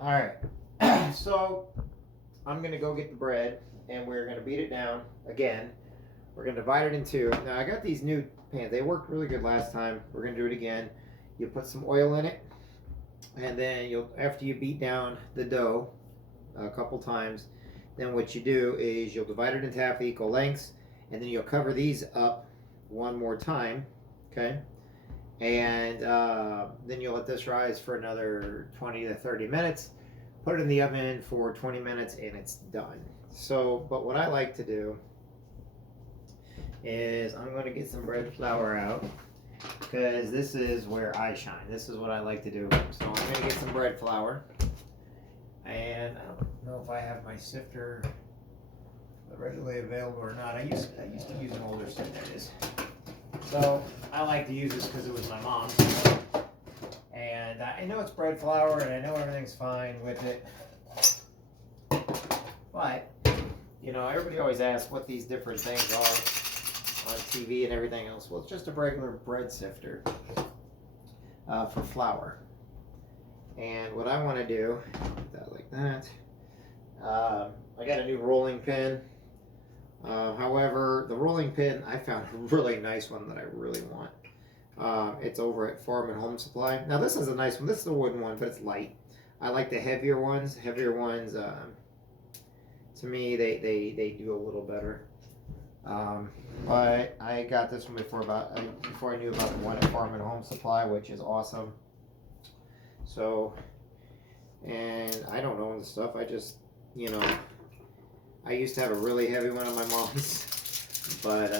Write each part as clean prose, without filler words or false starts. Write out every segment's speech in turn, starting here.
All right. So I'm gonna go get the bread, and we're gonna beat it down again. We're gonna divide it in two. Now I got these new pans. They worked really good last time. We're gonna do it again. You put some oil in it, and then after you beat down the dough a couple times, then what you do is you'll divide it into half equal lengths, and then you'll cover these up one more time. Okay. And then you'll let this rise for another 20 to 30 minutes. Put it in the oven for 20 minutes and it's done. So, but what I like to do is I'm going to get some bread flour out because this is where I shine. This is what I like to do. So I'm going to get some bread flour. And I don't know if I have my sifter readily available or not. I used to use an older sifter. There it is. So I like to use this because it was my mom's. And I know it's bread flour and I know everything's fine with it. But, you know, everybody always asks what these different things are on TV and everything else. Well, it's just a regular bread sifter for flour. And what I want to do, put that like that. I got a new rolling pin. However, the rolling pin, I found a really nice one that I really want. It's over at Farm and Home Supply. Now this is a nice one. This is a wooden one, but it's light. I like the heavier ones. Heavier ones, to me, they do a little better. But I got this one before I knew about the one at Farm and Home Supply, which is awesome. So, and I don't own the stuff. I just, you know, I used to have a really heavy one on my mom's, but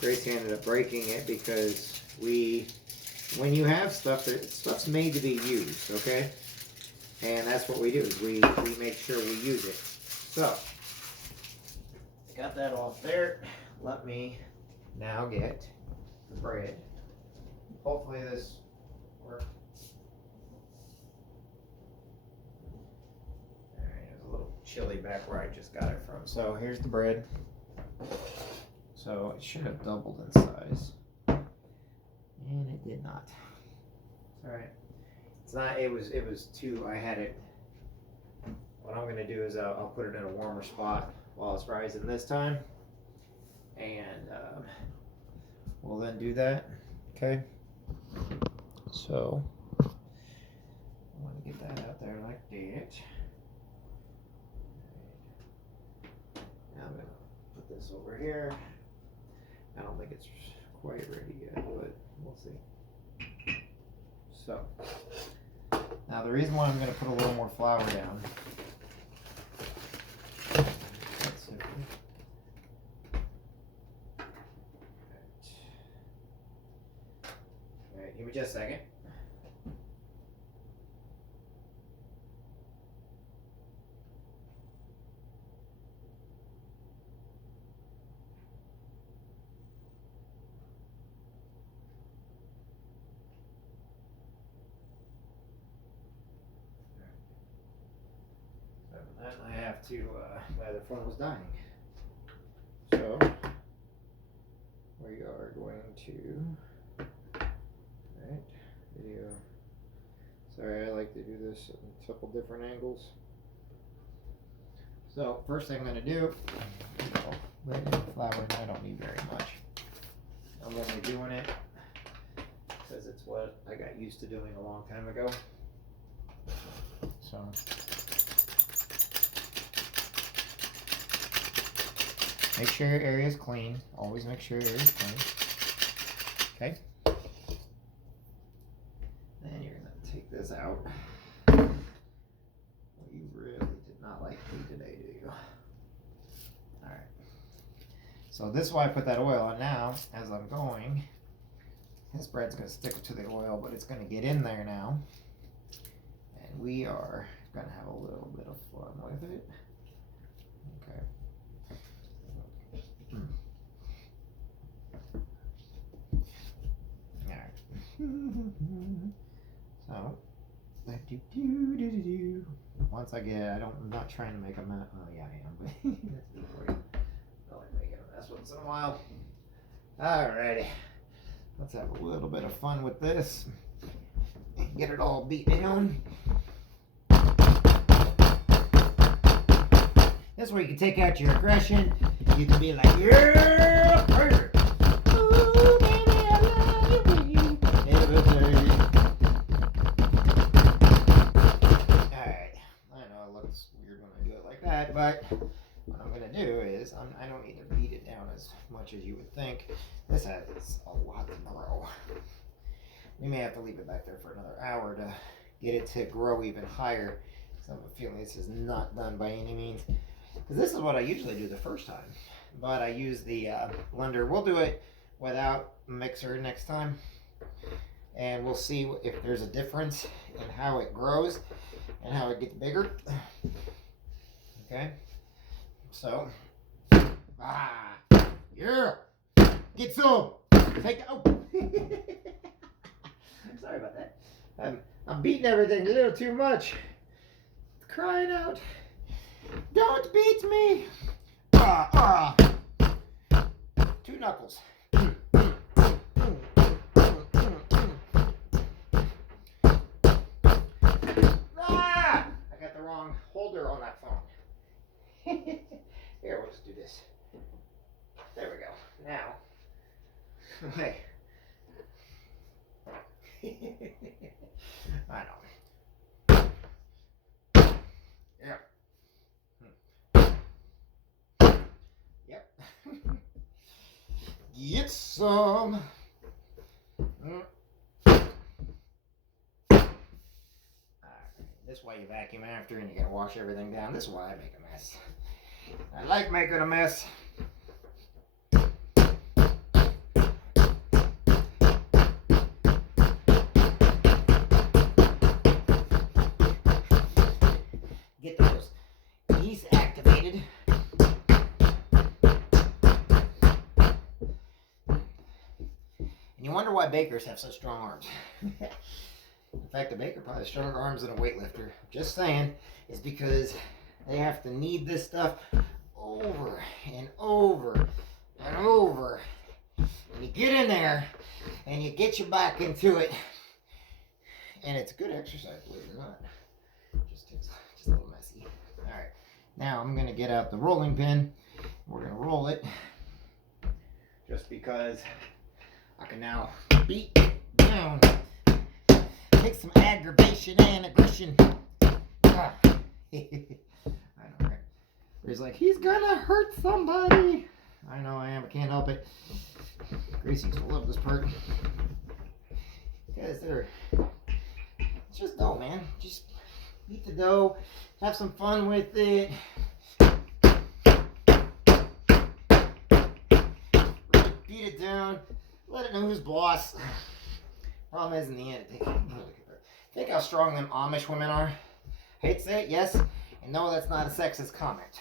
Gracie ended up breaking it because when you have stuff, stuff's made to be used, okay? And that's what we do, is we make sure we use it. So, got that off there. Let me now get the bread. Hopefully this works. A little chilly back where I just got it from. So here's the bread. So it should have doubled in size. And it did not. It's alright. It's not, it was too, I had it. What I'm gonna do is I'll put it in a warmer spot while it's rising this time. And we'll then do that. Okay. So I want to get that out there like that. Now I'm going to put this over here. I don't think it's quite ready yet, but we'll see. So, now the reason why I'm going to put a little more flour down. Let's see. Alright, give me just a second. I have to, my other phone was dying. So, we are going to, right, video. Sorry, I like to do this in a couple different angles. So, first thing I'm going to do, lay in the flour, and I don't need very much. I'm only doing it because it's what I got used to doing a long time ago. So, make sure your area is clean. Always make sure your area is clean. Okay. Then you're going to take this out. Well, you really did not like me today, do you? Alright. So this is why I put that oil on now. As I'm going, this bread's going to stick to the oil, but it's going to get in there now. And we are going to have a little bit of fun with it. Okay. So, once I get, I'm not trying to make a mess. Oh yeah, I am, but that's good for you. I like making a mess once in a while. Alrighty, let's have a little bit of fun with this and get it all beat down. That's where you can take out your aggression. You can be like, yeah, burger. Ooh, baby, I love you every day. Alright, I know it looks weird when I do it like that, but what I'm going to do is, I don't need to beat it down as much as you would think. This has a lot to grow. We may have to leave it back there for another hour to get it to grow even higher. So I'm feeling this is not done by any means. Because this is what I usually do the first time. But I use the blender. We'll do it without a mixer next time. And we'll see if there's a difference in how it grows and how it gets bigger. Okay. So. Yeah. Get some. Take it. Oh. Sorry about that. I'm beating everything a little too much. Crying out. Don't beat me. Two knuckles. I got the wrong holder on that phone. Here, we'll just do this. There we go. Now. Okay. I know. Yeah. Yep. Get some. This is why you vacuum after and you gotta wash everything down. This is why I make a mess. I like making a mess. Get those yeast activated. And you wonder why bakers have such strong arms. In fact, a baker probably has stronger arms than a weightlifter. Just saying, is because they have to knead this stuff over and over and over. And you get in there and you get your back into it. And it's good exercise, believe it or not. Just a little messy. Alright, now I'm going to get out the rolling pin. We're going to roll it. Just because I can now beat it down. Take some aggravation and aggression. I know, right? He's like, he's gonna hurt somebody. I know I am. I can't help it. Gracie used to love this part. Because it's just dough, man. Just eat the dough. Have some fun with it. Beat it down. Let it know who's boss. Problem is, in the end, think how strong them Amish women are. Hate to say it, yes, and no, that's not a sexist comment.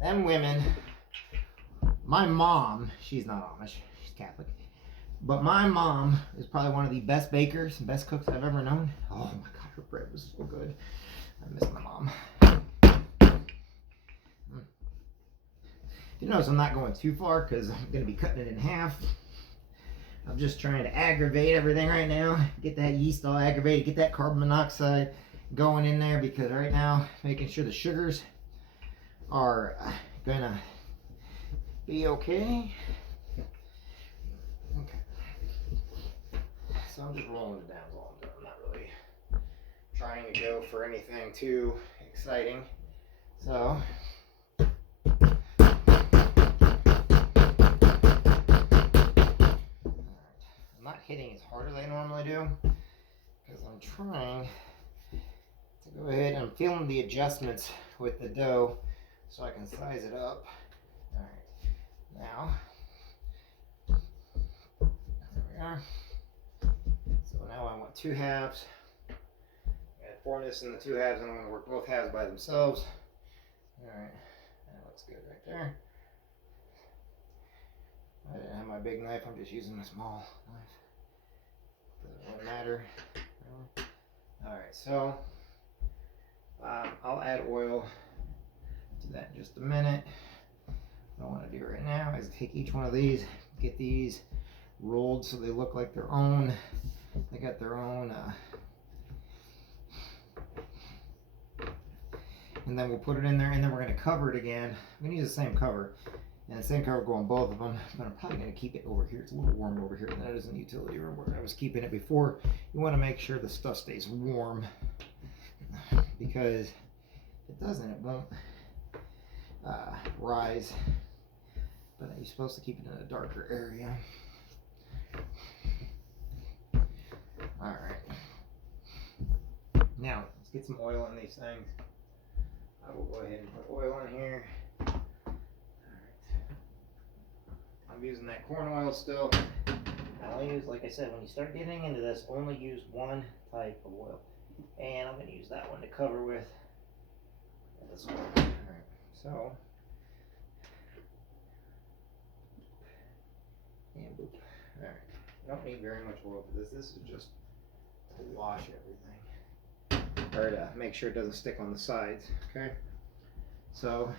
Them women, my mom, she's not Amish, she's Catholic, but my mom is probably one of the best bakers and best cooks I've ever known. Oh my God, her bread was so good. I miss my mom. You notice I'm not going too far because I'm going to be cutting it in half. I'm just trying to aggravate everything right now. Get that yeast all aggravated. Get that carbon monoxide going in there, because right now, making sure the sugars are gonna be okay. Okay. So I'm just rolling it down. I'm not really trying to go for anything too exciting. So. Not hitting as hard as I normally do, because I'm trying to go ahead and I'm feeling the adjustments with the dough so I can size it up. Alright, now there we are. So now I want 2 halves. I'm going to form this into 2 halves, and I'm going to work both halves by themselves. Alright, that looks good right there. I didn't have my big knife, I'm just using a small knife. Doesn't really matter. Alright, so I'll add oil to that in just a minute. What I want to do right now is take each one of these, get these rolled so they look like their own. They got their own And then we'll put it in there, and then we're going to cover it again. I'm going to use the same cover. And the same cover will go on both of them, but I'm probably going to keep it over here. It's a little warm over here, and that is in the utility room where I was keeping it before. You want to make sure the stuff stays warm, because if it doesn't, it won't rise. But you're supposed to keep it in a darker area. Alright. Now, let's get some oil in these things. I will go ahead and put oil in here. I'm using that corn oil still. I only use, like I said, when you start getting into this, only use one type of oil. And I'm going to use that one to cover with this one. Alright, so. And boop. Alright. I don't need very much oil for this. This is just to wash everything. Or to make sure it doesn't stick on the sides. Okay? So,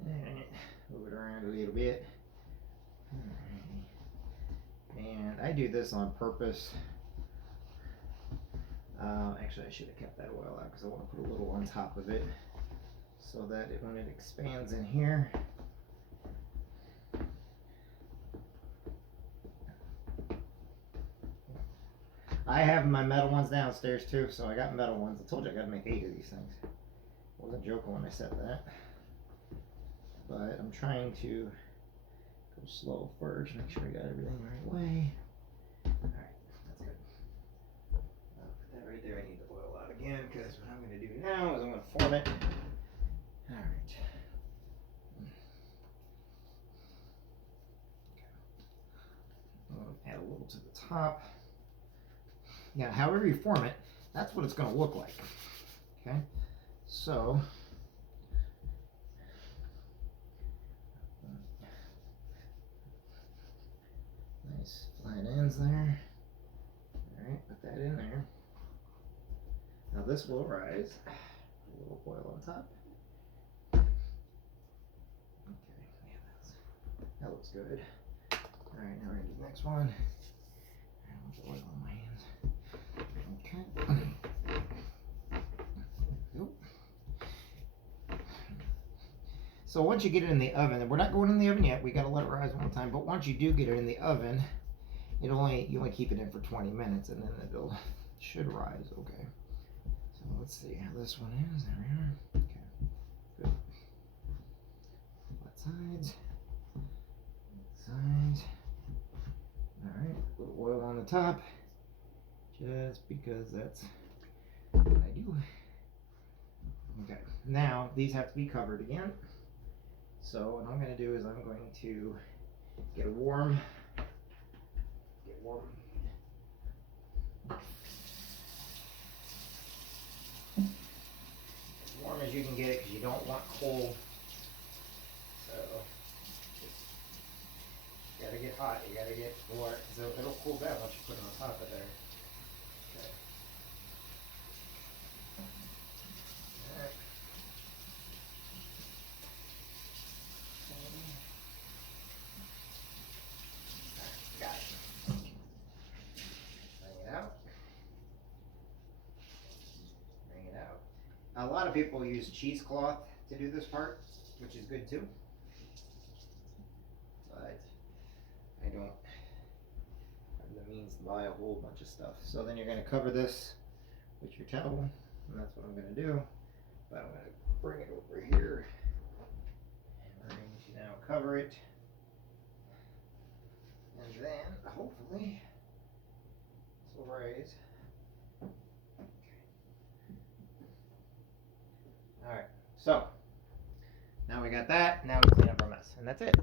move it around a little bit. And I do this on purpose. Actually, I should have kept that oil out because I want to put a little on top of it so that when it expands in here, I have my metal ones downstairs too, so I got metal ones. I told you I got to make 8 of these things. I wasn't joking when I said that. But I'm trying to go slow first, make sure I got everything the right way. Alright, that's good. I'll put that right there. I need to oil out again because what I'm going to do now is I'm going to form it. Alright. I'm going to add a little to the top. Yeah, however you form it, that's what it's going to look like. Okay, so nice flat ends there. Alright, put that in there. Now this will rise. A little oil on top. Okay, yeah, that looks good. Alright, now we're going to do the next one. I want the oil on my hands. Okay. Nope. So once you get it in the oven, and we're not going in the oven yet, we got to let it rise one time, but once you do get it in the oven, you only keep it in for 20 minutes and then should rise. Okay. So let's see how this one is. There we are. Okay. Good. Flat sides. Sides. Alright, a little oil on the top. Just because that's what I do. Okay, now these have to be covered again. So what I'm going to do is I'm going to get warm. As warm as you can get it because you don't want cold. So just gotta get hot. You gotta get more. So it'll cool down once you put it on top of there. Okay. Alright. Got it. Bring it out. Bring it out. A lot of people use cheesecloth to do this part, which is good too. But I don't have the means to buy a whole bunch of stuff. So then you're going to cover this with your towel, and that's what I'm going to do. But I'm going to bring it over here. And we're going to now cover it. And then, hopefully, this will raise. Alright, so now we got that. Now we clean up our mess, and that's it.